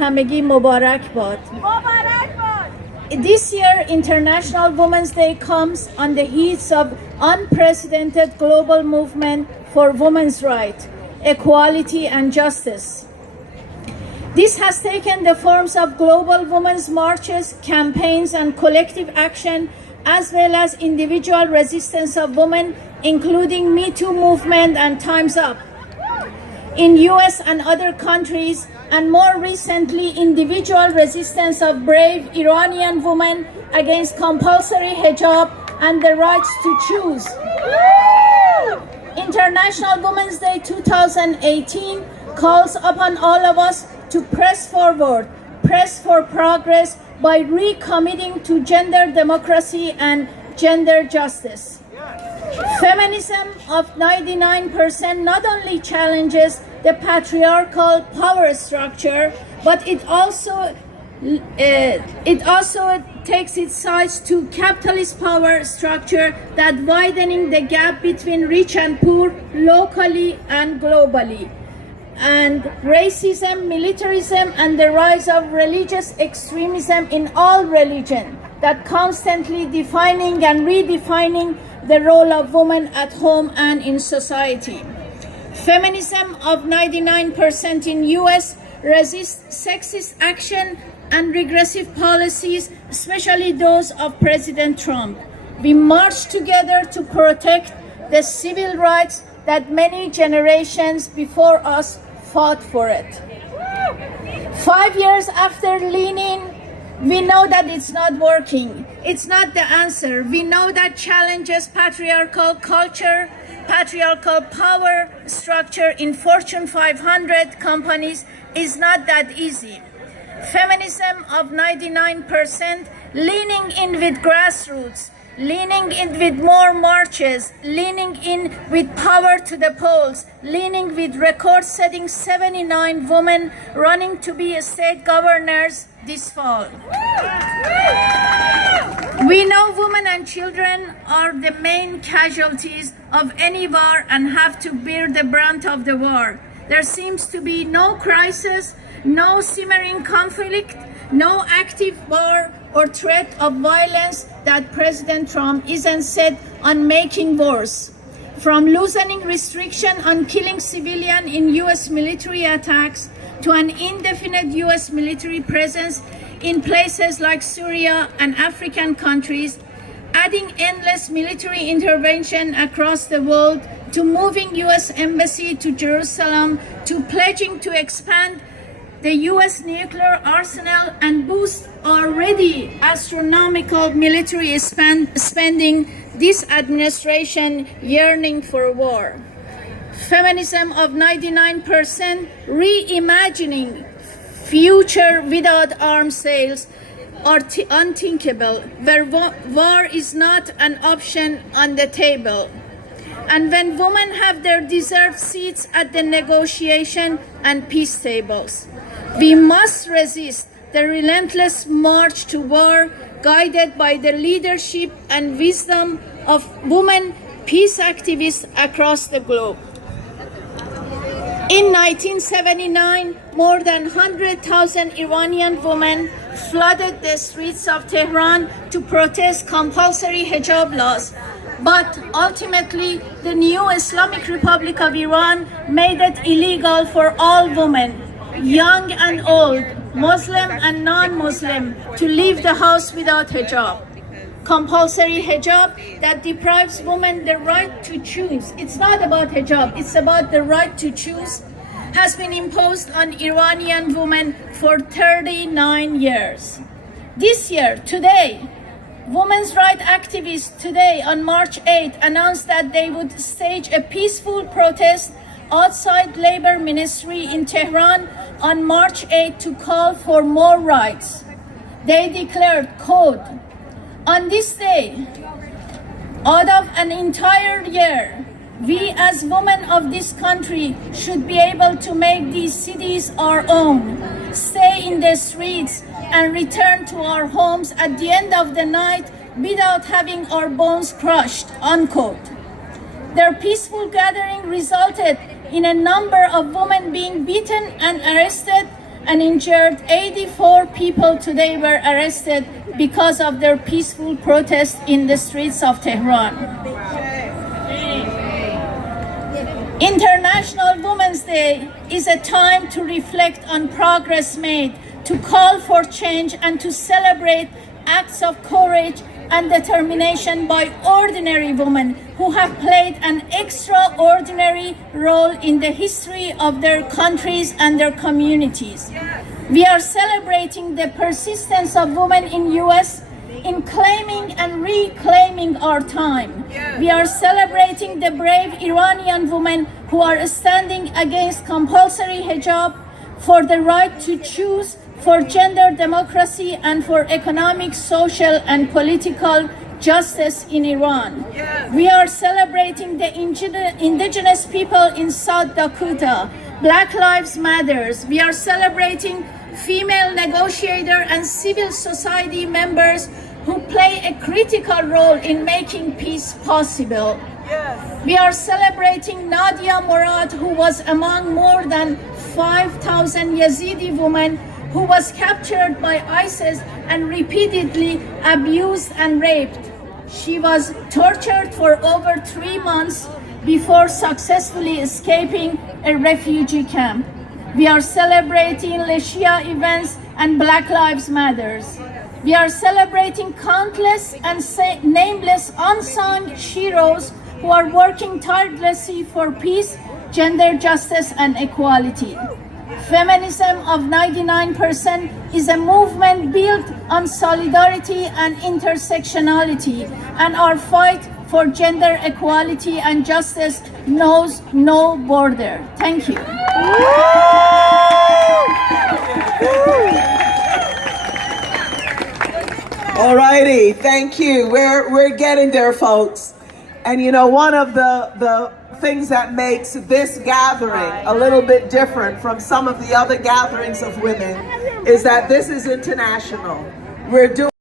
همگی مبارک باد. This year, International Women's Day comes on the heels of unprecedented global movement for women's rights, equality, and justice. This has taken the forms of global women's marches, campaigns, and collective action, as well as individual resistance of women, including Me Too movement and Time's Up. In US and other countries, and more recently, individual resistance of brave Iranian women against compulsory hijab and the rights to choose. International Women's Day 2018 calls upon all of us to press forward, press for progress by recommitting to gender democracy and gender justice. Feminism of 99% not only challenges the patriarchal power structure, but it also takes its sides to capitalist power structure that widening the gap between rich and poor locally and globally. And racism, militarism, and the rise of religious extremism in all religion that constantly defining and redefining the role of women at home and in society. Feminism of 99% in US resists sexist action and regressive policies, especially those of President Trump. We march together to protect the civil rights that many generations before us fought for it. 5 years after Lenin, we know that it's not working. It's not the answer. We know that challenges patriarchal culture, patriarchal power structure in Fortune 500 companies is not that easy. Feminism of 99% leaning in with grassroots, leaning in with more marches, leaning in with power to the polls, leaning with record-setting 79 women running to be state governors this fall. We know women and children are the main casualties of any war and have to bear the brunt of the war. There seems to be no crisis, no simmering conflict, no active war or threat of violence that President Trump isn't set on making worse. From loosening restriction on killing civilians in US military attacks to an indefinite US military presence in places like Syria and African countries, adding endless military intervention across the world, to moving US embassy to Jerusalem, to pledging to expand the US nuclear arsenal and boost already astronomical military spending, this administration yearning for war. Feminism of 99% reimagining future without arms sales are unthinkable, where war is not an option on the table. And when women have their deserved seats at the negotiation and peace tables. We must resist the relentless march to war, guided by the leadership and wisdom of women peace activists across the globe. In 1979, more than 100,000 Iranian women flooded the streets of Tehran to protest compulsory hijab laws. But ultimately, the new Islamic Republic of Iran made it illegal for all women, young and old, Muslim and non-Muslim, to leave the house without hijab. Compulsory hijab that deprives women the right to choose. It's not about hijab, it's about the right to choose, has been imposed on Iranian women for 39 years. This year, today, women's rights activists today on March 8 announced that they would stage a peaceful protest outside Labor Ministry in Tehran on March 8 to call for more rights. They declared, quote, "On this day, out of an entire year, we as women of this country should be able to make these cities our own, stay in the streets, and return to our homes at the end of the night without having our bones crushed," unquote. Their peaceful gathering resulted in a number of women being beaten and arrested, and injured. 84 people today were arrested because of their peaceful protest in the streets of Tehran. International Women's Day is a time to reflect on progress made, to call for change, and to celebrate acts of courage and determination by ordinary women who have played an extraordinary role in the history of their countries and their communities. We are celebrating the persistence of women in US in claiming and reclaiming our time. We are celebrating the brave Iranian women who are standing against compulsory hijab, for the right to choose, for gender democracy, and for economic, social, and political justice in Iran. We are celebrating the indigenous people in South Dakota. Black Lives Matter. We are celebrating female negotiator and civil society members who play a critical role in making peace possible. We are celebrating Nadia Murad, who was among more than 5,000 Yazidi women who was captured by ISIS and repeatedly abused and raped. She was tortured for over 3 months before successfully escaping a refugee camp. We are celebrating Leshia events and Black Lives Matter. We are celebrating countless and nameless unsung heroes who are working tirelessly for peace, gender justice, and equality. Feminism of 99% is a movement built on solidarity and intersectionality, and our fight for gender equality and justice knows no border. Thank you. All righty, thank you. We're getting there, folks. And you know, one of the things that makes this gathering a little bit different from some of the other gatherings of women is that this is international. We're doing